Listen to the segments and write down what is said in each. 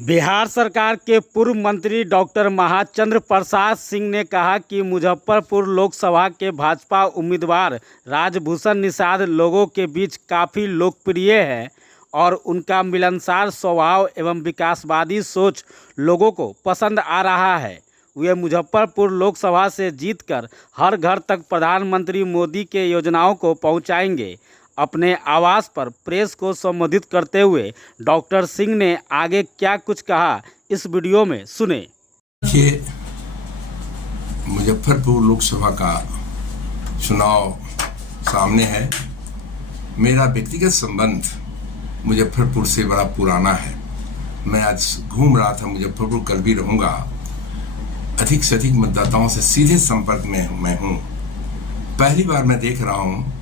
बिहार सरकार के पूर्व मंत्री डॉक्टर महाचंद्र प्रसाद सिंह ने कहा कि मुजफ्फरपुर लोकसभा के भाजपा उम्मीदवार राजभूषण निषाद लोगों के बीच काफ़ी लोकप्रिय है और उनका मिलनसार स्वभाव एवं विकासवादी सोच लोगों को पसंद आ रहा है। वे मुजफ्फरपुर लोकसभा से जीतकर हर घर तक प्रधानमंत्री मोदी के योजनाओं को पहुंचाएंगे। अपने आवास पर प्रेस को संबोधित करते हुए डॉक्टर सिंह ने आगे क्या कुछ कहा, इस वीडियो में सुने। देखिए, मुजफ्फरपुर लोकसभा का चुनाव सामने है। मेरा व्यक्तिगत संबंध मुजफ्फरपुर से बड़ा पुराना है। मैं आज घूम रहा था मुजफ्फरपुर, कल भी रहूंगा। अधिक से अधिक मतदाताओं से सीधे संपर्क में मैं हूँ। पहली बार मैं देख रहा हूँ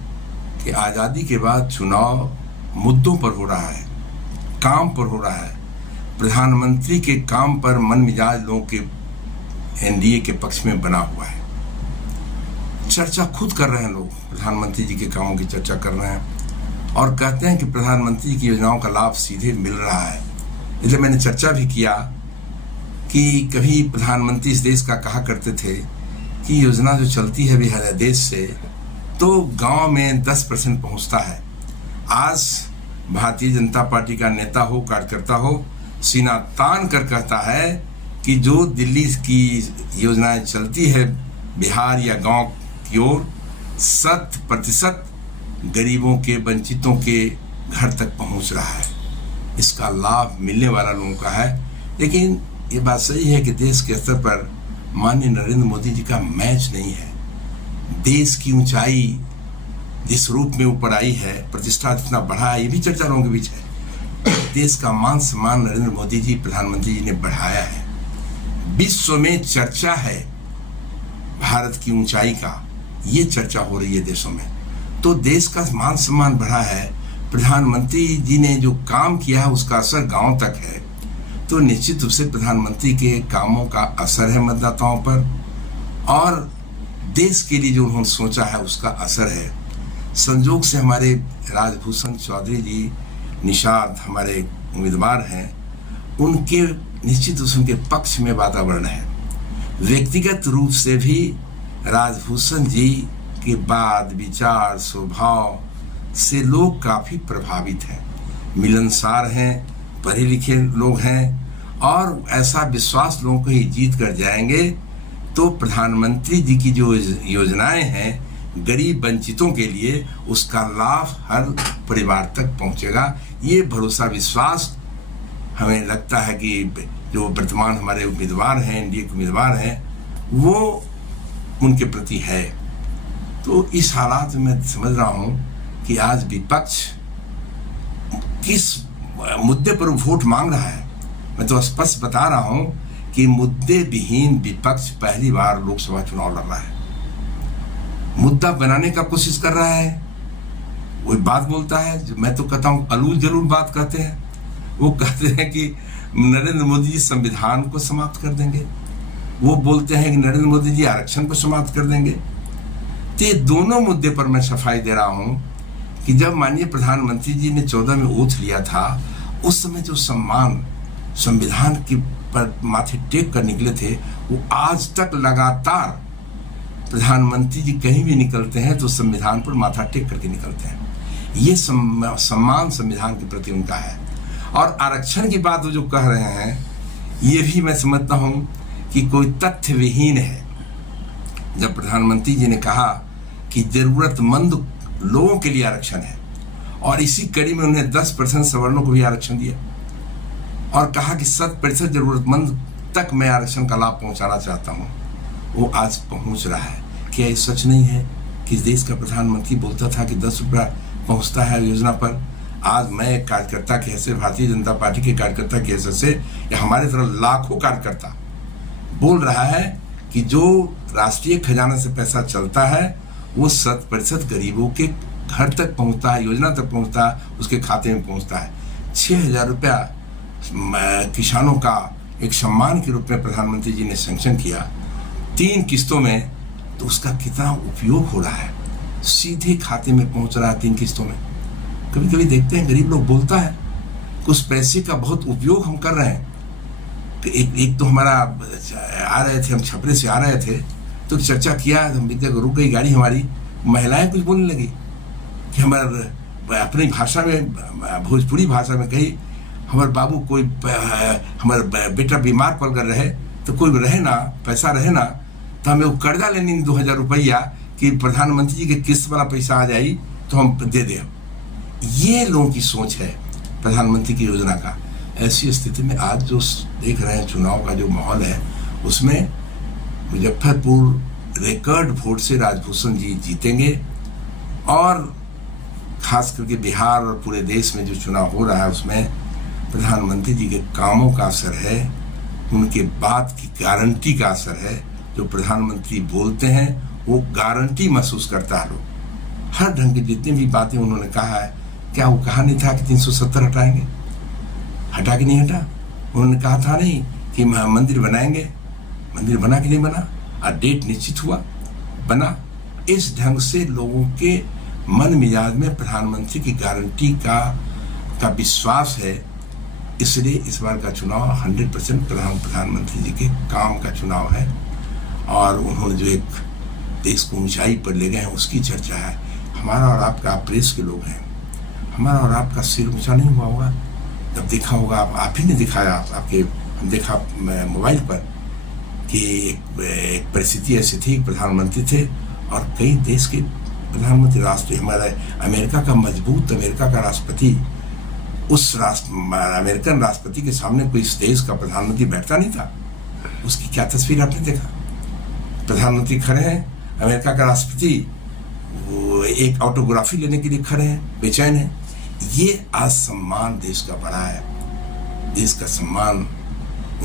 कि आज़ादी के बाद चुनाव मुद्दों पर हो रहा है, काम पर हो रहा है। प्रधानमंत्री के काम पर मन मिजाज लोगों के एनडीए के पक्ष में बना हुआ है। चर्चा खुद कर रहे हैं लोग, प्रधानमंत्री जी के कामों की चर्चा कर रहे हैं और कहते हैं कि प्रधानमंत्री की योजनाओं का लाभ सीधे मिल रहा है। इसलिए मैंने चर्चा भी किया कि कभी प्रधानमंत्री इस देश का कहा करते थे कि योजना जो चलती है बिहार देश से तो गांव में 10% पहुंचता है। आज भारतीय जनता पार्टी का नेता हो, कार्यकर्ता हो, सीना तान कर कहता है कि जो दिल्ली की योजनाएं चलती है बिहार या गांव की ओर 100% गरीबों के, वंचितों के घर तक पहुंच रहा है। इसका लाभ मिलने वाला लोगों का है। लेकिन ये बात सही है कि देश के स्तर पर माननीय नरेंद्र मोदी जी का मैच नहीं है। देश की ऊंचाई जिस रूप में ऊपर आई है, प्रतिष्ठा जितना बढ़ा है, ये भी चर्चा लोगों के बीच है। देश का मान सम्मान नरेंद्र मोदी जी, प्रधानमंत्री जी ने बढ़ाया है। विश्व में चर्चा है भारत की ऊंचाई का, ये चर्चा हो रही है देशों में। तो देश का मान सम्मान बढ़ा है। प्रधानमंत्री जी ने जो काम किया है उसका असर गांव तक है। तो निश्चित रूप से प्रधानमंत्री के कामों का असर है मतदाताओं पर और देश के लिए जो उन्होंने सोचा है उसका असर है। संजोग से हमारे राजभूषण चौधरी जी निषाद हमारे उम्मीदवार हैं, उनके निश्चित रूप से उनके पक्ष में वातावरण है। व्यक्तिगत रूप से भी राजभूषण जी के बाद विचार स्वभाव से लोग काफ़ी प्रभावित हैं, मिलनसार हैं, पढ़े लिखे लोग हैं और ऐसा विश्वास लोगों को ही जीत कर जाएंगे तो प्रधानमंत्री जी की जो योजनाएं हैं गरीब वंचितों के लिए, उसका लाभ हर परिवार तक पहुंचेगा। ये भरोसा विश्वास हमें लगता है कि जो वर्तमान हमारे उम्मीदवार हैं, एनडीए के उम्मीदवार हैं, वो उनके प्रति है। तो इस हालात में मैं समझ रहा हूँ कि आज विपक्ष किस मुद्दे पर वोट मांग रहा है। मैं तो स्पष्ट बता रहा हूँ कि मुद्दे विहीन विपक्ष पहली बार लोकसभा चुनाव लड़ रहा है। मुद्दा बनाने का कोशिश कर रहा है। वो बात बोलता है जो मैं तो कहता हूँ अलूल जलूल बात कहते हैं। वो कहते हैं कि नरेंद्र मोदी जी संविधान को समाप्त कर देंगे। वो बोलते हैं कि नरेंद्र मोदी जी आरक्षण को समाप्त कर देंगे। तो ये दोनों मुद्दे पर मैं सफाई दे रहा हूँ कि जब माननीय प्रधानमंत्री जी ने 14 में ओथ लिया था, उस समय जो सम्मान संविधान की पर माथे टेक कर निकले थे, वो आज तक लगातार प्रधानमंत्री जी कहीं भी निकलते हैं तो संविधान पर माथा टेक करके निकलते हैं। ये सम्मान संविधान के प्रति उनका है। और आरक्षण की बात वो जो कह रहे हैं, ये भी मैं समझता हूँ कि कोई तथ्य विहीन है। जब प्रधानमंत्री जी ने कहा कि जरूरतमंद लोगों के लिए आरक्षण है और इसी कड़ी में उन्हें 10% सवर्णों को भी आरक्षण दिया और कहा कि 100% जरूरतमंद तक मैं आरक्षण का लाभ पहुंचाना चाहता हूं, वो आज पहुंच रहा है। क्या ये सच नहीं है कि इस देश का प्रधानमंत्री बोलता था कि 10 रुपया पहुंचता है योजना पर? आज मैं एक कार्यकर्ता की हैसियत, भारतीय जनता पार्टी के कार्यकर्ता की हैसियत से या हमारे तरह लाखों कार्यकर्ता बोल रहा है कि जो राष्ट्रीय खजाना से पैसा चलता है वो 100% गरीबों के घर तक पहुंचता है, योजना तक पहुंचता है, उसके खाते में पहुंचता है। 6,000 रुपया किसानों का एक सम्मान के रूप में प्रधानमंत्री जी ने सैंक्शन किया 3 किस्तों में, तो उसका कितना उपयोग हो रहा है, सीधे खाते में पहुंच रहा है 3 किस्तों में। कभी कभी देखते हैं गरीब लोग बोलता है उस पैसे का बहुत उपयोग हम कर रहे हैं, एक तो हमारा आ रहे थे, हम छपरे से आ रहे थे तो चर्चा किया, हम रुक गई गाड़ी हमारी, महिलाएं कुछ बोलने लगी कि हमारे अपनी भाषा में, भोजपुरी भाषा में कही, हमारे बाबू कोई हमारा बेटा बीमार पड़ कर रहे तो कोई रहे ना, पैसा रहे ना तो हमें वो कर्जा लेने 2000 रुपया कि प्रधानमंत्री जी के किस्त वाला पैसा आ जाए तो हम दे दें। ये लोगों की सोच है प्रधानमंत्री की योजना का। ऐसी स्थिति में आज जो देख रहे हैं चुनाव का जो माहौल है, उसमें मुजफ्फरपुर रिकॉर्ड वोट से राजभूषण जी जीतेंगे और खास करके बिहार और पूरे देश में जो चुनाव हो रहा है उसमें प्रधानमंत्री जी के कामों का असर है, उनके बात की गारंटी का असर है। जो प्रधानमंत्री बोलते हैं वो गारंटी महसूस करता है लोग। हर ढंग की जितनी भी बातें उन्होंने कहा है, क्या वो कहा नहीं था कि 370 हटाएंगे? हटा के नहीं हटा। उन्होंने कहा था नहीं कि मंदिर बनाएंगे, मंदिर बना कि नहीं बना, और डेट निश्चित हुआ, बना। इस ढंग से लोगों के मन मिजाज में प्रधानमंत्री की गारंटी का विश्वास है। इसलिए इस बार का चुनाव 100% प्रधानमंत्री जी के काम का चुनाव है और उन्होंने जो एक देश को ऊंचाई पर ले गए हैं उसकी चर्चा है। हमारा और आपका, आप प्रेस के लोग हैं, हमारा और आपका सिर ऊंचा नहीं हुआ होगा जब देखा होगा, आप ही ने दिखाया, आपके देखा मोबाइल पर कि एक परिस्थिति ऐसी थी, प्रधानमंत्री थे और कई देश के प्रधानमंत्री, राष्ट्र हमारे अमेरिका का मजबूत, अमेरिका का राष्ट्रपति, उस अमेरिकन राष्ट्रपति के सामने कोई इस देश का प्रधानमंत्री बैठता नहीं था। उसकी क्या तस्वीर आपने देखा? प्रधानमंत्री खड़े हैं, अमेरिका का राष्ट्रपति वो एक ऑटोग्राफी लेने के लिए खड़े हैं, बेचैन हैं। ये आज सम्मान देश का बढ़ा है, देश का सम्मान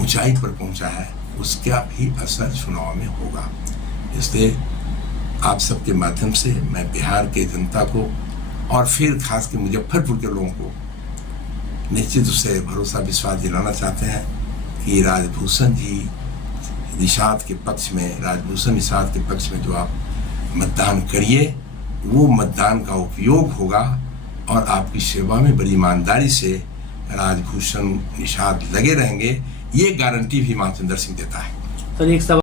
ऊंचाई पर पहुंचा है, उसका भी असर चुनाव में होगा। इसलिए आप सबके माध्यम से मैं बिहार के जनता को और फिर खास के मुजफ्फरपुर के लोगों को निश्चित रूप से भरोसा विश्वास दिलाना चाहते हैं कि राजभूषण जी निषाद के पक्ष में, राजभूषण निषाद के पक्ष में जो आप मतदान करिए, वो मतदान का उपयोग होगा और आपकी सेवा में बड़ी ईमानदारी से राजभूषण निषाद लगे रहेंगे। ये गारंटी भी मानचंद्र सिंह देता है। सर, एक